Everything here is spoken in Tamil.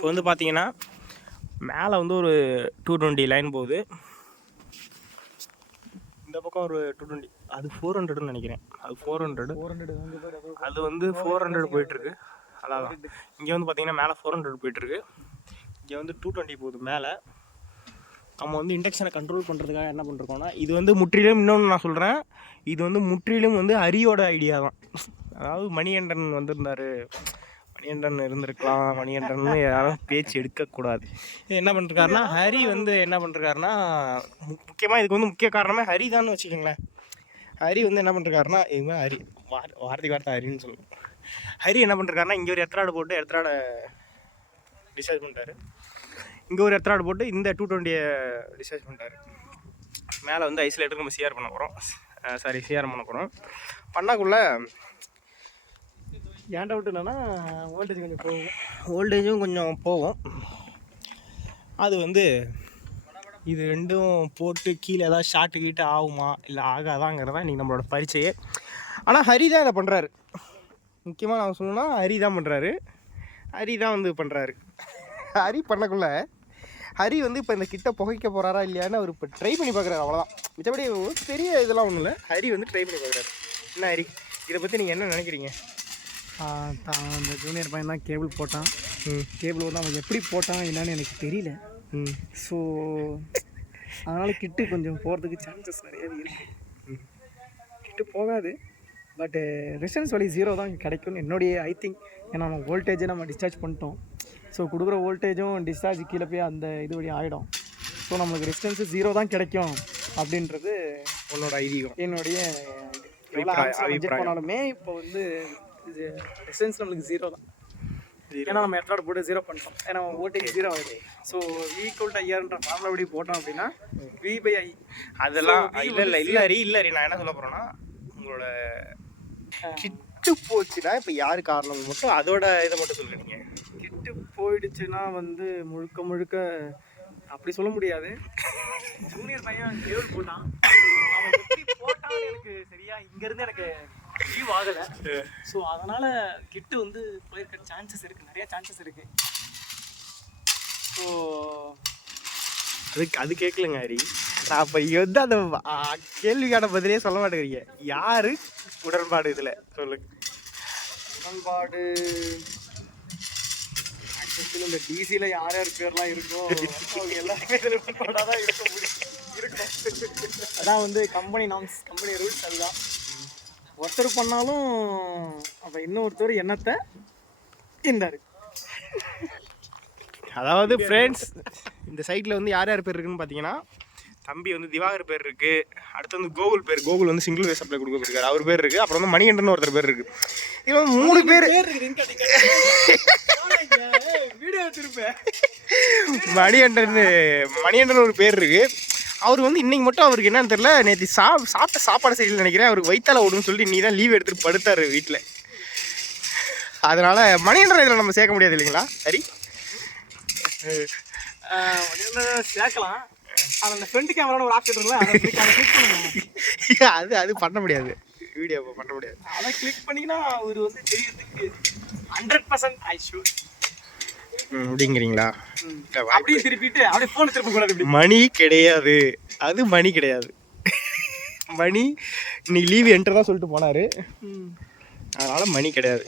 இப்போ வந்து பார்த்தீங்கன்னா மேலே வந்து ஒரு 220 லைன் போகுது, இந்த பக்கம் ஒரு 220, அது 400ன்னு நினைக்கிறேன். அது 400 அது வந்து 400 போயிட்டுருக்கு. அதான் இங்கே வந்து பார்த்தீங்கன்னா மேலே 400 போயிட்டுருக்கு, இங்கே வந்து 220 போகுது மேலே. நம்ம வந்து இண்டக்ஷனை கண்ட்ரோல் பண்ணுறதுக்காக என்ன பண்ணுறோம்னா, இது வந்து முற்றிலும், இன்னொன்று நான் சொல்கிறேன், இது வந்து முற்றிலும் வந்து ஹரியோட ஐடியா தான். அதாவது மணிகண்டன் வந்திருந்தார், மணிகண்டன் இருந்திருக்கலாம், மணிகண்டன் யாரும் பேச்சு எடுக்கக்கூடாது. என்ன பண்ணிருக்காருன்னா, ஹரி வந்து என்ன பண்ணிருக்காருன்னா, முக்கியமாக இதுக்கு வந்து முக்கிய காரணமே ஹரி தான் வச்சுக்கோங்களேன். ஹரி வந்து என்ன பண்ணிருக்காருன்னா, இதுமாதிரி ஹரி வார்த்தை ஹரின்னு சொல்லுவோம். ஹரி என்ன பண்ணிருக்காருன்னா, இங்கே ஒரு எர்த்ராடு போட்டு எர்த்ராடை டிஸ்சார்ஜ் பண்ணிட்டாரு, இங்கே ஒரு எர்த்ராடு போட்டு இந்த 220 டிஸ்சார்ஜ் பண்ணிட்டாரு. மேலே வந்து ஐசோலேட்டருக்கு நம்ம சிஆர் பண்ண போகிறோம், சிஆர் பண்ண போகிறோம். பண்ணக்குள்ளே ஏன்டா விட்டு என்னன்னா வோல்டேஜ் கொஞ்சம் போகும், வோல்டேஜும் கொஞ்சம் போகும். அது வந்து இது ரெண்டும் போட்டு கீழே ஏதாவது ஷார்ட்டு கீட்டு ஆகுமா இல்லை ஆகாதாங்கிறதான் இன்றைக்கி நம்மளோட பரீட்சையே. ஆனால் ஹரி தான் இதை பண்ணுறாரு. முக்கியமாக நான் சொல்லணும்னா ஹரி தான் பண்ணுறாரு, ஹரி தான் வந்து பண்ணுறாரு. ஹரி பண்ணக்குள்ள ஹரி வந்து இப்போ இந்த கிட்ட புகைக்க போகிறாரா இல்லையான்னு அவர் இப்போ ட்ரை பண்ணி பார்க்குறாரு, அவ்வளோதான். மிச்சபடி பெரிய இதெல்லாம் ஒன்றும் இல்லை, ஹரி வந்து ட்ரை பண்ணி பார்க்குறாரு. என்ன ஹரி, இதை பற்றி நீங்கள் என்ன நினைக்கிறீங்க? அந்த ஜூனியர் பையன் தான் கேபிள் போட்டான், கேபிள் வந்து அவன் எப்படி போட்டான் என்னன்னு எனக்கு தெரியல. ஸோ அதனால் கிட்டு கொஞ்சம் போகிறதுக்கு சான்சஸ் நிறையவே இருக்குது. கிட்டு போகாது, பட்டு ரெசிஸ்டன்ஸ் வழி 0 தான் கிடைக்கும்னு என்னுடைய ஐ திங்க். ஏன்னா நம்ம வோல்டேஜை நம்ம டிஸ்சார்ஜ் பண்ணிட்டோம், ஸோ கொடுக்குற வோல்டேஜும் டிஸ்சார்ஜ் கீழே போய் அந்த இது வழி ஆகிடும். ஸோ நம்மளுக்கு ரெசிஸ்டன்ஸு 0 தான் கிடைக்கும் அப்படின்றது உன்னோட ஐதீகம், என்னுடைய போனாலுமே இப்போ வந்து இது ரெசிஸ்டன்ஸ் நம்மளுக்கு 0 தான். ஏன்னா நம்ம எர்த்ராட் போட்டு 0 பண்ணிட்டோம், ஏன்னா வோல்டேஜ் 0 ஆகுது. ஸோ ஈக்குவல் ஃபார்முலா படி போட்டோம் அப்படின்னா V/I அதெல்லாம் இல்லை நான் என்ன சொல்ல போகிறேன்னா, உங்களோட கிட்டு போச்சுன்னா இப்போ யார் காரணம் மட்டும் அதோட இதை மட்டும் சொல்லுங்க. கிட்டு போயிடுச்சுன்னா வந்து முழுக்க அப்படி சொல்ல முடியாது. ஜூனியர் பையன் கேபிள் போட்டான், அவன் எப்படி போட்டான்னு எனக்கு சரியா இங்கேருந்து எனக்கு வியூ ஆகலை. ஸோ அதனால் கிட்டு வந்து போயிருக்க சான்சஸ் இருக்குது, நிறையா சான்சஸ் இருக்குது. ஸோ அது கேட்கலங்க ஹரி, நான் இப்போ வந்து அந்த கேள்விக்கான பதிலே சொல்ல மாட்டேங்கிறீங்க. யார் உடன்பாடு இதில் சொல்லுங்க? உடன்பாடு ஆக்சுவலி இந்த டிசியில் யார் யார் பேர்லாம் இருக்கோ அவங்க எல்லாருமே இதில் உடன்பாடாக தான் இருக்கும். அதான் வந்து கம்பெனி நாம்ஸ், கம்பெனி ரூல்ஸ். அதுதான் ஒருத்தர் பண்ணாலும் அப்போ இன்னொருத்தர் என்னத்தை இருந்தார். அதாவது ஃப்ரெண்ட்ஸ், இந்த சைட்டில் வந்து யார் யார் பேர் இருக்குன்னு பார்த்தீங்கன்னா, தம்பி வந்து திவாகர் பேர் இருக்குது, அடுத்து வந்து கோகுல் பேர், கோகுல் வந்து சிங்கிள் வேஸ் சப்ளை கொடுக்க போயிருக்காரு, அவர் பேர் இருக்குது. அப்புறம் வந்து மணிகண்டன் ஒருத்தர் பேர் இருக்குது. இது வந்து 3 பேர் வீடியோ வச்சுருப்பேன். மணிகண்டன் ஒரு பேர் இருக்குது. அவர் வந்து இன்றைக்கி மட்டும் அவருக்கு என்னன்னு தெரியல, நேற்று சாப்பிட்ட சாப்பாடு சரியில்லை நினைக்கிறேன், அவருக்கு வயிற்றால ஓடுன்னு சொல்லிட்டு நீ தான் லீவ் எடுத்துகிட்டு படுத்தார் வீட்டில். அதனால் மணிகண்டன் இதில் நம்ம சேர்க்க முடியாது இல்லைங்களா ஹரி? சேர்க்கலாம், ஆனால் அந்த ஃப்ரண்ட் கேமரான ஒரு ஆப்ஷன் இருக்குல்ல, அது பண்ண முடியாது, வீடியோ பண்ண முடியாது. அதை கிளிக் பண்ணிங்கன்னா அவர் வந்து தெரியறதுக்கு 100% ஐ ஷூர் அப்படிங்கிறீங்களா? அப்படியே திருப்பிட்டு அப்படியே ஃபோன் திருப்ப கூடாது. மணி கிடையாது, அது மணி கிடையாது. மணி இன்னைக்கு லீவ் என்கிட்ட தான் சொல்லிட்டு போனார், அதனால் மணி கிடையாது.